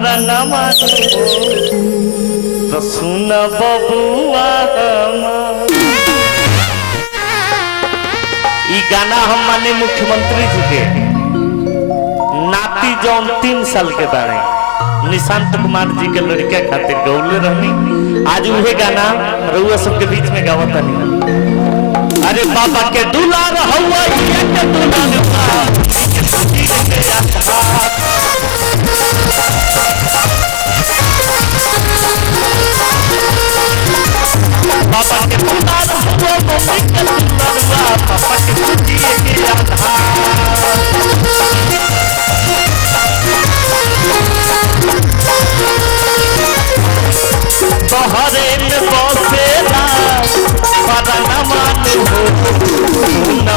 भरा न मानो तो सुन बबुआ ई गाना हम माने मुख्यमंत्री जी के नाती जौन 3 साल के बारे निशांत कुमार जी के लड़के खातिर गौले रहनी आज उहे गाना रउआ सबके बीच में गावत नहीं। अरे बाबा के दुलार हवा ये के दुलार बाबा के दुलार हवा मम्मी के दुलार पापा के खुशी के आधार बहरे में बसेला पर न मानो न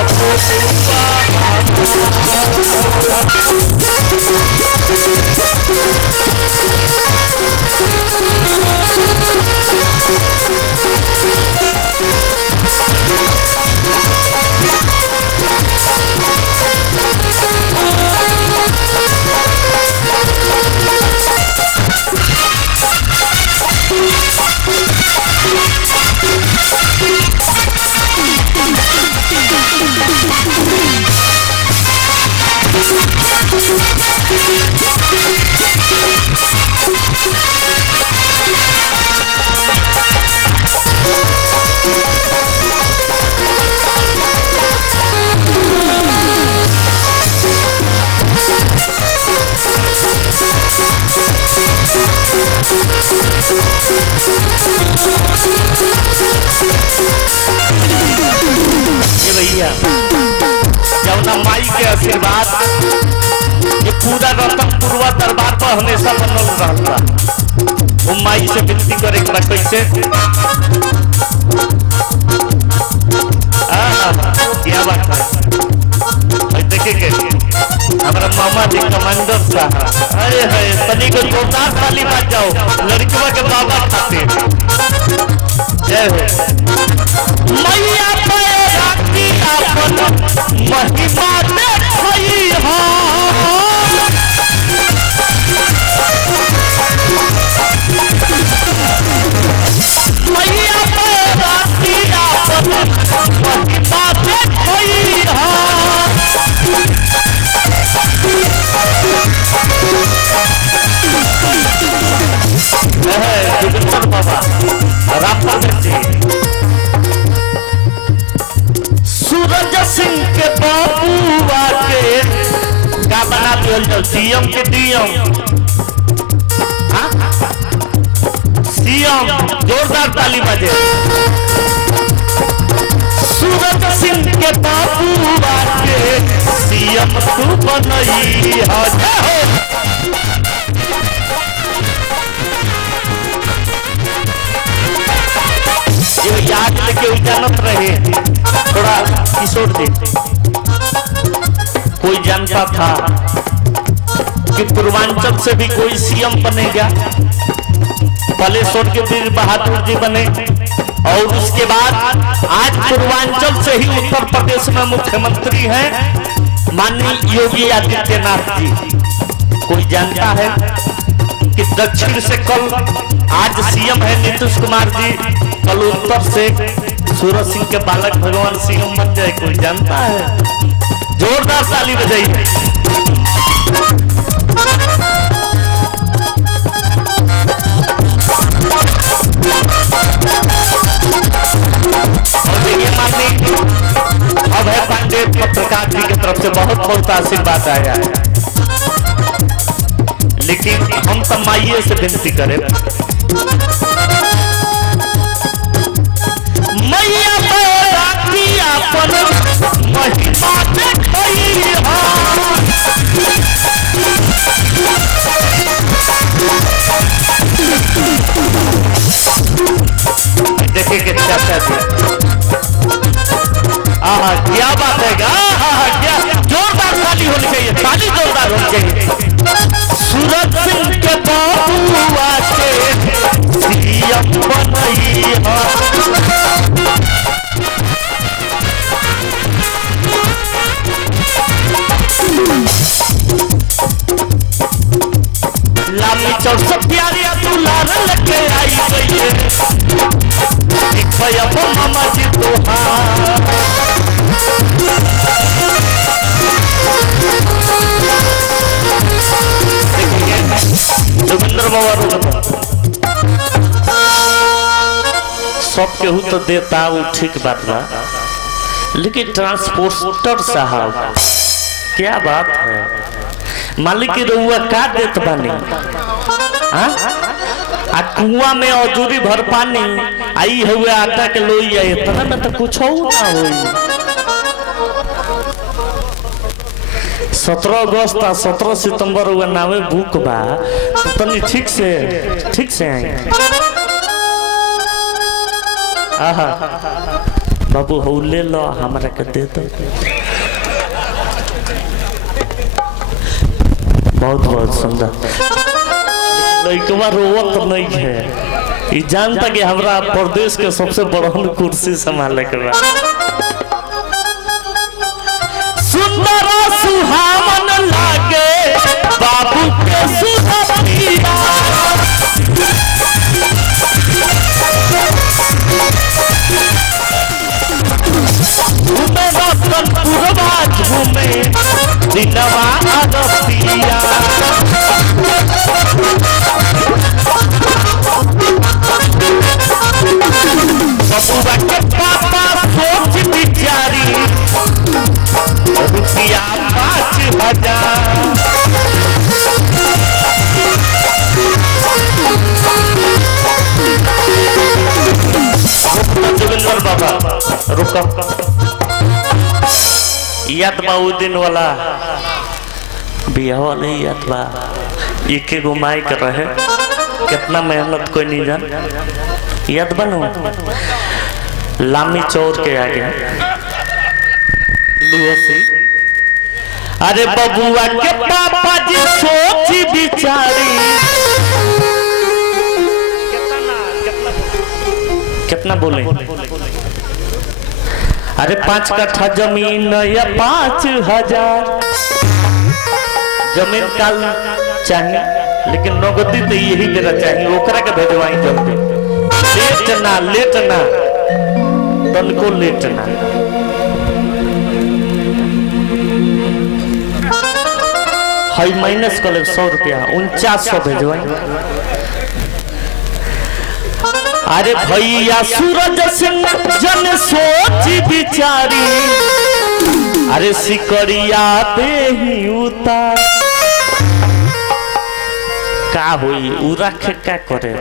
भैया जमुना माई के आशीर्वाद ये पूरा रतनपुरवा दरबार पर हमेशा बनल रहता। वो माई से विनती करे कैसे क्या बात है देखेंगे हमारा मामा जी कमांडर साहब अरे है तनी को जोरदार ताली बाज जाओ लड़कियों के बाबा खाते जय हो मैया महिमा देखई हो मैया राती महिमा देखई हो जोगिंदर बाबा रामपाल जी सूरज सिंह के बाबूआ के का बना दिया सीएम के डीएम सीएम जोरदार ताली बजे सूरज सिंह के बाबूआ के सीएम तू बनई हो ये याद लेके जानत रहे थोड़ा किशोर जी कोई जानता था कि पूर्वांचल से भी कोई सीएम बनेगा। बालेश्वर के वीर बहादुर जी बने और उसके बाद आज पूर्वांचल से ही उत्तर प्रदेश में मुख्यमंत्री हैं माननीय योगी आदित्यनाथ जी। कोई जानता है कि दक्षिण से कल आज सीएम है नीतीश कुमार जी, कल उत्तर से सूरज सिंह के बालक भगवान सीएम बन जाए। कोई जानता है? जोरदार ताली बजाइए। और देखिए माननीय अभय पांडे पत्रकार जी की तरफ से बहुत बहुत आशीर्वाद आया है, लेकिन हम सब माइये से विनती करें मैया अपन महिमा देखिए कि चाचा जी क्या बात है क्या जोरदार ताली होनी चाहिए, ताली जोरदार होनी चाहिए। सूरज सिंह के बाबूआ के सीएम बनई लामी सबसे प्यारी दुलार लेके आई गई है अब मामा जी तोहार जोगिंदर बाबा सब केहू तो देता वो ठीक बात बा, लेकिन ट्रांसपोर्टर साहब क्या बात है, मालिक की रउआ का देत बानी आ कुआं में औजूरी भर पानी आई हुए आटा के लोई आई इतना में तो कुछ हो ना होई। 17 अगस्त आ 17 सितंबर हुआ नावे बुक बा तो तनी ठीक से आई। आहा बाबू हो ले लो हमरा के दे दो, बहुत बहुत सुंदर। लड़कवा रोवत नहीं है, जानता कि हमरा प्रदेश के सबसे बड़हन कुर्सी संभाले के बा। सुंदर सुहावन लागे बाबू के सुधरिया, घूमे रतनपुरवा घूमे दिनवा अगस्तिया, बबुआ के पापा सोच बिचारी रुपया 5000। जोगिंदर बाबा रुक, याद बा वो दिन वाला बियाह वाले याद बा, एक गो माइक रहे, कितना मेहनत कोई नहीं जान, याद बनो लामी चौर के आगे लुसी। अरे बबुआ के पापा जी सोची बिचारी कितना बोले, अरे 5 कट्ठा जमीन या 5000 जमीन काल चाहिए, लेकिन नगदी तो यही मेरा चाहिए, ओकरा के भेजवाई जल्दी, लेट ना तनको लेट ना। हाई माइनस कर 100 रुपया 4900 भेजवाई। अरे भैया सूरज सिंह जन सोची बिचारी, अरे सिकरिया दे ही उतार का होई उ रख का करे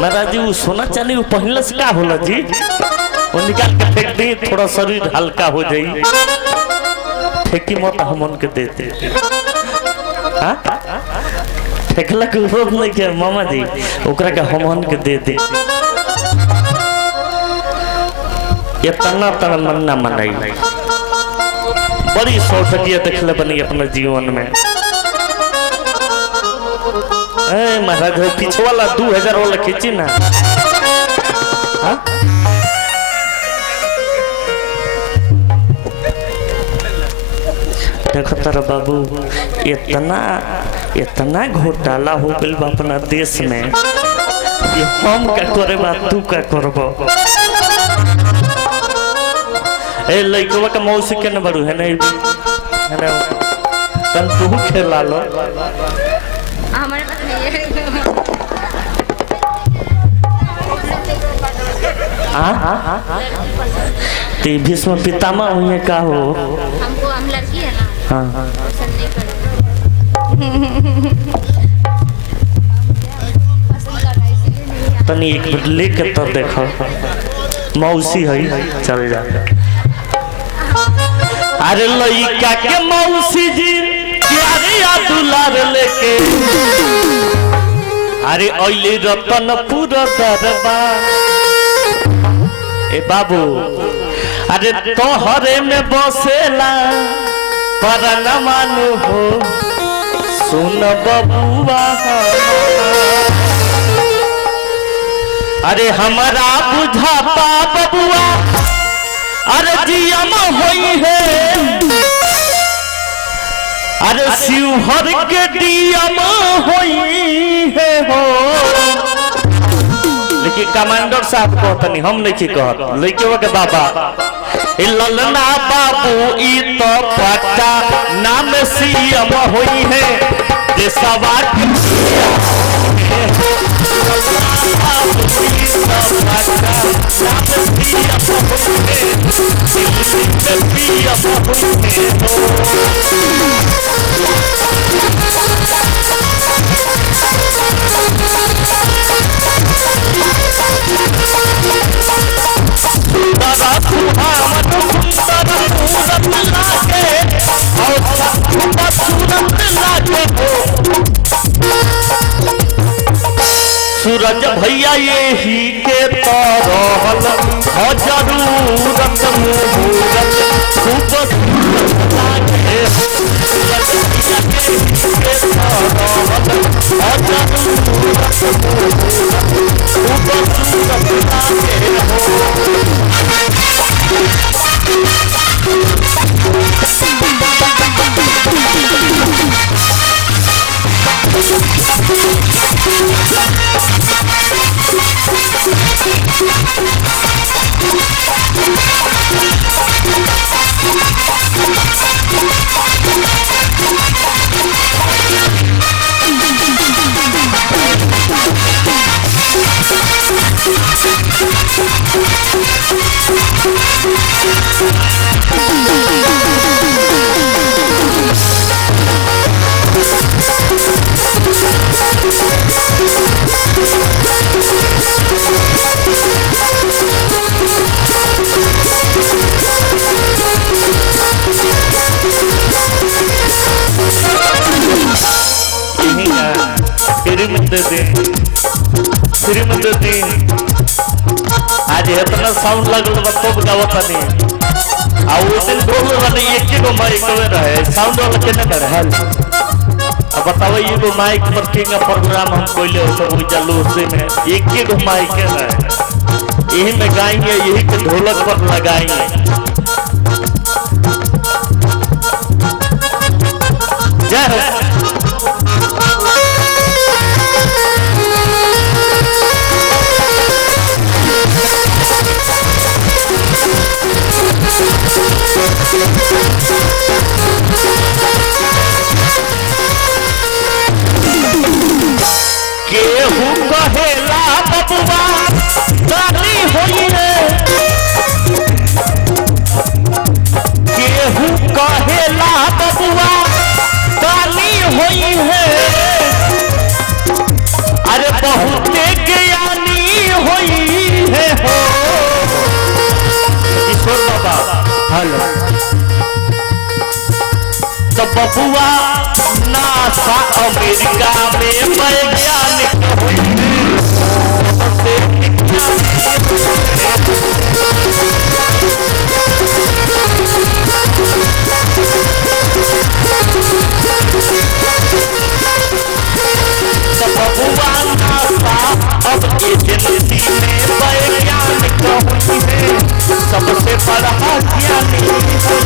महाराज जी, वो सोना चांदी वो पहले से का होला जी, वो निकाल के फेंक दी, थोड़ा शरीर हल्का हो जाई, फेंकी मत हमन के देते हाँ फेंकला के रोक नहीं के मामा जी, ओकरा के हमन के दे दे, इतना तना मन ना मनाई, बड़ी सौभाग्य देखले बनी अपने जीवन में। महाराज पीछे वाला 2000 वाला खींची ना, देखो तारा बाबू इतना घोटाला हो गइल बा अपना देश में कि हम का करे बा तू का करबो। ए लइकवा का मौसी के न बड़ू है नहीं है तन तू खेला लो हमारे पास नहीं है। ते भीष्म पितामह हुए का हो, हमको हम लड़की है ना, हाँ पसंद नहीं करते। तनी एक बार लेके तो देखो, मौसी है चल जा। अरे लइका के मौसी जी प्यारे या दुलार लेके, अरे ओइले रतनपुर दरबार। ए बाबू अरे तोहरे में बसेला पर न मानू हो, सुन बबुआ अरे हमारा बुझाता बबुआ, अरे जियम होई है अरे शिवहर के डीएम होई है हो, लेकिन कमांडर साहब कहतनी, हम नहीं कहत लइके के बाबा ललना बाबू ई तो पट्टा नाम सीएम होई है देशवा सूरज भैया यही के तरहल हो जरूरत मुहूर्त खूब लागे। सूरज भैया यही के तरहल हो जरूरत मुहूर्त खूब लागे हो। आज इतना साउंड लगल तो गावत नहीं आ उस दिन बोल वाले एक ही गो माइक में रहे साउंड वाला केने करे हल। अब बताओ ये गो माइक पर किंग प्रोग्राम हम कोइले तो वो चालू से में एक ही गो माइक है, यही में गाएंगे, यही के ढोलक पर लगाएंगे। जय हो। केहू कहेला बबुआ गाली होई रे, केहू कहेला बबुआ गाली होई है, अरे बहुते ज्ञानी होई है हो। किशोर बाबा हेलो तो बबुआ नासा अमेरिका में वैज्ञानिक हुई तो बबुआ नासा अब एजेंसी में वैज्ञानिक हुई है, सबसे बड़ा ज्ञानी हुई है।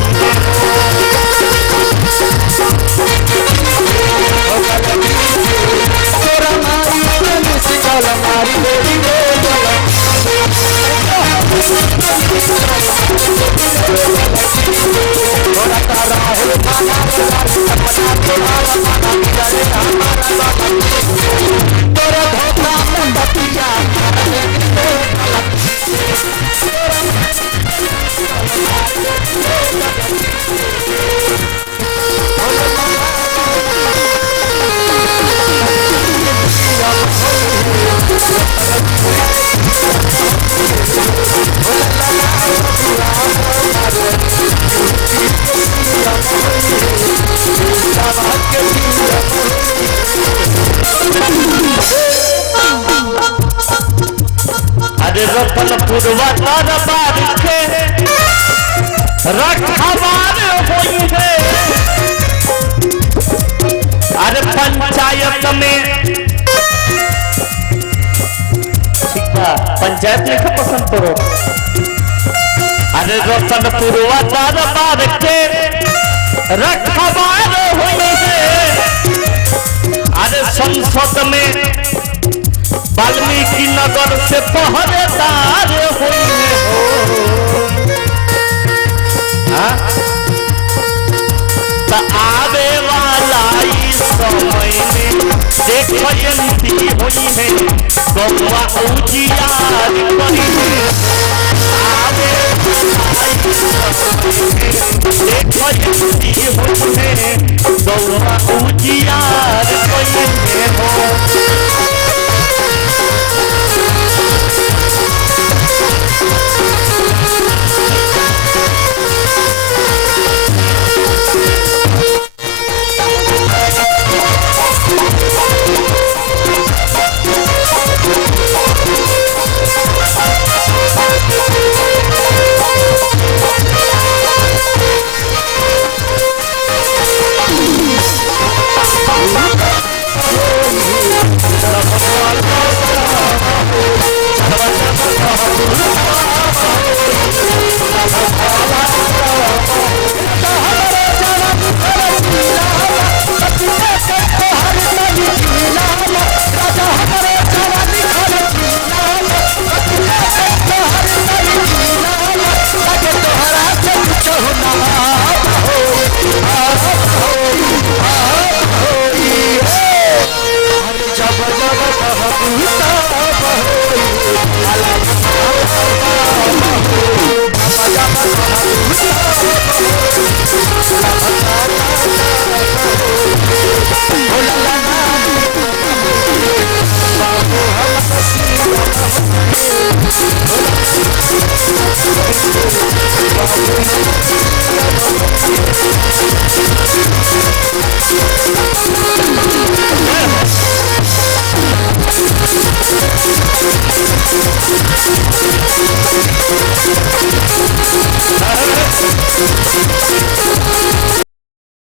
अरे रतनपुर दरबार के रखवार होई है, अरे पंचायत में पंचायत में पसंद करो। अरे रतनपुर दरबार के रखवार होई सागर से पहरेदार हुई हो आवे वाला इस समय में देखयंती हुई है गौवा उजियार करी है आवे देखयंती हुई है गौवा उजियार करी है हो